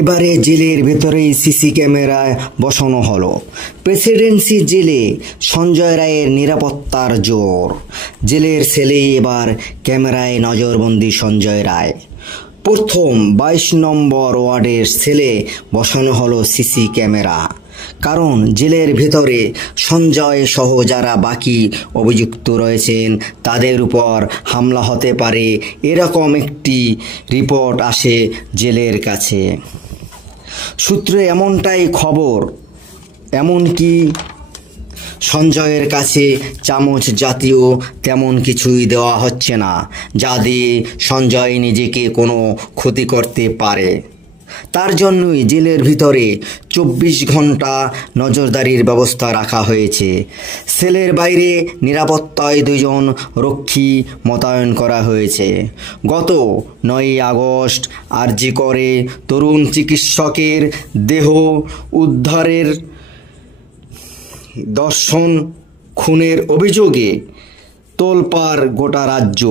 এবারে জেলের ভেতরেই সিসি ক্যামেরায় বসানো হলো। প্রেসিডেন্সি জেলে সঞ্জয় রায়ের নিরাপত্তার জোর। জেলের সেলেই এবার ক্যামেরায় নজরবন্দি সঞ্জয় রায়। প্রথম 22 নম্বর ওয়ার্ডের সেলে বসানো হলো সিসি ক্যামেরা। কারণ জেলের ভেতরে সঞ্জয় সহ যারা বাকি অভিযুক্ত রয়েছেন তাদের উপর হামলা হতে পারে, এরকম একটি রিপোর্ট আসে জেলের কাছে। সূত্রে এমনটাই খবর। এমনকি সঞ্জয়ের কাছে চামচ জাতীয় তেমন কিছুই দেওয়া হচ্ছে না, যা দিয়ে সঞ্জয় নিজেকে কোনো ক্ষতি করতে পারে। তার জন্যই জেলের ভিতরে 24 ঘন্টা নজরদারির ব্যবস্থা রাখা হয়েছে। সেলের বাইরে নিরাপত্তায় 2 জন রক্ষী মোতায়েন করা হয়েছে। গত 9 আগস্ট আরজি করে তরুণ চিকিৎসকের দেহ উদ্ধারের ধর্ষণ খুনের অভিযোগে তোলপাড় গোটা রাজ্য।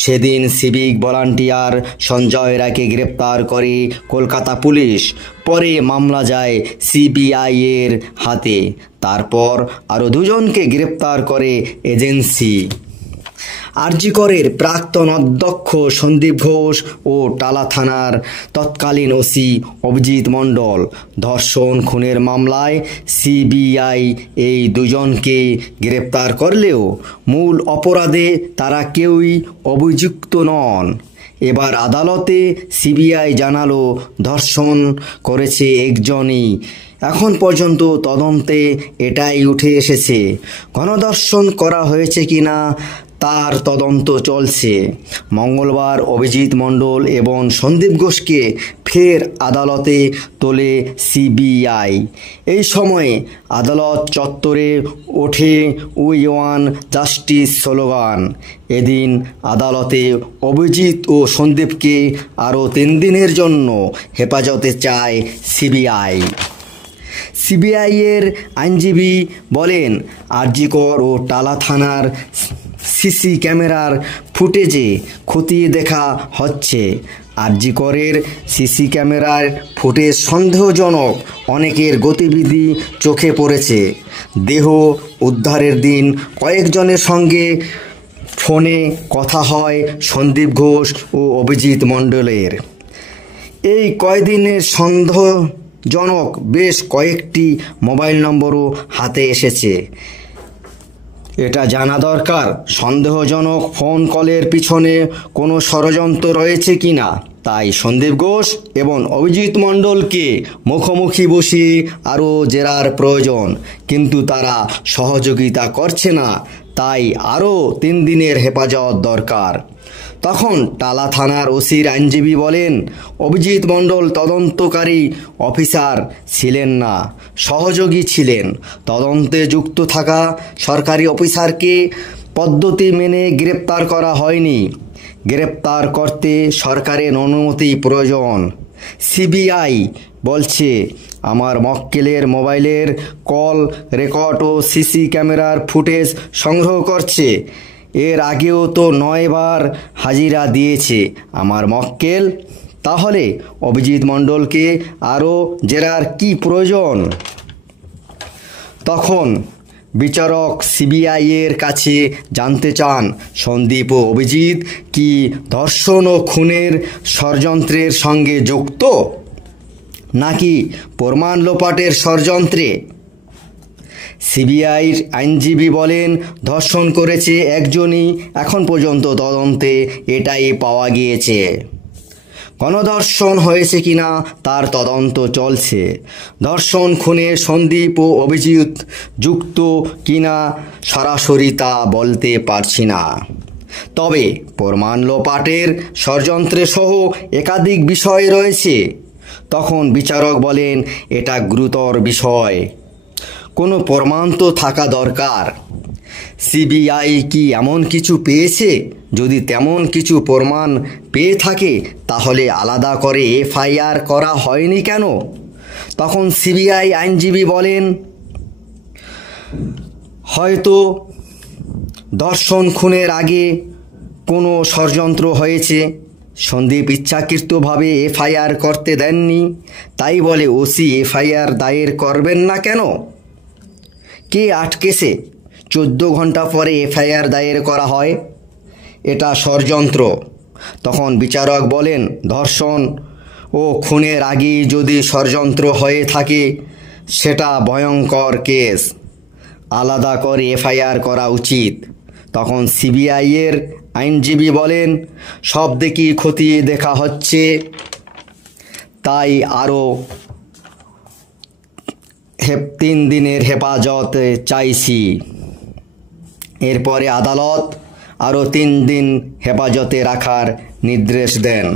সেদিন সিভিক ভলান্টিয়ার সঞ্জয় রায়কে গ্রেপ্তার করে কলকাতা পুলিশ। পরে মামলা যায় সিবিআইয়ের হাতে। তারপর আরও 2 জনকে গ্রেপ্তার করে এজেন্সি। আরজি করের প্রাক্তন অধ্যক্ষ সন্দীপ ঘোষ ও টালা থানার তৎকালীন ওসি অভিজিৎ মণ্ডল। ধর্ষণ খুনের মামলায় সিবিআই এই 2 জনকে গ্রেপ্তার করলেও মূল অপরাধে তারা কেউই অভিযুক্ত নন। এবার আদালতে সিবিআই জানালো ধর্ষণ করেছে একজনই। এখন পর্যন্ত তদন্তে এটাই উঠে এসেছে, গণধর্ষণ করা হয়েছে কিনা তার তদন্ত চলছে। মঙ্গলবার অভিজিৎ মণ্ডল এবং সন্দীপ ঘোষকে ফের আদালতে তোলে সিবিআই। এই সময়ে আদালত চত্বরে ওঠে উই ওয়ান জাস্টিস স্লোগান। এদিন আদালতে অভিজিৎ ও সন্দীপকে আরও 3 দিনের জন্য হেফাজতে চায় সিবিআই। সিবিআইয়ের আইনজীবী বলেন, আরজিকর ও টালা থানার সিসি ক্যামেরার ফুটেজে খতিয়ে দেখা হচ্ছে। আরজিকরের সিসি ক্যামেরার ফুটেজ সন্দেহজনক অনেকের গতিবিধি চোখে পড়েছে। দেহ উদ্ধারের দিন কয়েকজনের সঙ্গে ফোনে কথা হয় সন্দীপ ঘোষ ও অভিজিৎ মণ্ডলের। এই কয়দিনের সন্দেহজনক বেশ কয়েকটি মোবাইল নম্বরও হাতে এসেছে। এটা জানা দরকার সন্দেহজনক ফোন কলের পিছনে কোনো ষড়যন্ত্র রয়েছে কিনা। তাই সন্দীপ ঘোষ এবং অভিজিৎ মণ্ডলকে মুখোমুখি বসিয়ে আরও জেরার প্রয়োজন, কিন্তু তারা সহযোগিতা করছে না। তাই আরও 3 দিনের হেফাজত দরকার। তখন টালা থানার ওসির আইনজীবী বলেন, অভিজিৎ মণ্ডল তদন্তকারী অফিসার ছিলেন না, সহযোগী ছিলেন। তদন্তে যুক্ত থাকা সরকারি অফিসারকে পদ্ধতি মেনে গ্রেপ্তার করা হয়নি। গ্রেপ্তার করতে সরকারের অনুমতি প্রয়োজন। সিবিআই বলছে, আমার মক্কেলের মোবাইলের কল রেকর্ড ও সিসি ক্যামেরার ফুটেজ সংগ্রহ করছে। এর আগেও তো 9 বার হাজিরা দিয়েছে আমার মক্কেল। তাহলে অভিজিৎ মণ্ডলকে আরও জেরার কি প্রয়োজন? তখন বিচারক সিবিআইয়ের কাছে জানতে চান, সন্দীপ ও অভিজিৎ কি ধর্ষণ ও খুনের ষড়যন্ত্রের সঙ্গে যুক্ত, নাকি প্রমাণ লোপাটের ষড়যন্ত্রে? সিবিআইর আইনজীবী বলেন, ধর্ষণ করেছে একজনই। এখন পর্যন্ত তদন্তে এটাই পাওয়া গিয়েছে। গণধর্ষণ হয়েছে কিনা তার তদন্ত চলছে। ধর্ষণ খুনে সন্দীপ ও অভিজিৎ যুক্ত কিনা সরাসরি তা বলতে পারছি না। তবে প্রমাণ লোপাটের ষড়যন্ত্রে সহ একাধিক বিষয় রয়েছে। তখন বিচারক বলেন, এটা গুরুতর বিষয়, কোনো প্রমাণ তো থাকা দরকার। সিবিআই কি এমন কিছু পেয়েছে? যদি তেমন কিছু প্রমাণ পেয়ে থাকে তাহলে আলাদা করে এফআইআর করা হয়নি কেন? তখন সিবিআই আইনজীবী বলেন, হয়তো ধর্ষণ খুনের আগে কোনো ষড়যন্ত্র হয়েছে, সন্দীপ ইচ্ছাকৃতভাবে এফআইআর করতে দেননি, তাই বলে ওসি এফআইআর দায়ের করবেন না কেন? কে আটকেছে? 14 ঘন্টা পরে এফআইআর দায়ের করা হয়। এটা ষড়যন্ত্র। তখন বিচারক বলেন, ধর্ষণ ও খুনের আগেই যদি ষড়যন্ত্র হয়ে থাকে সেটা ভয়ঙ্কর কেস, আলাদা করে এফআইআর করা উচিত। তখন সিবিআইয়ের আইনজীবী বলেন, সব দিকই খতিয়ে দেখা হচ্ছে, তাই আরও 3 দিনের হেফাজত চাইছি। এরপরে আদালত আরও 3 দিন হেফাজতে রাখার নির্দেশ দেন।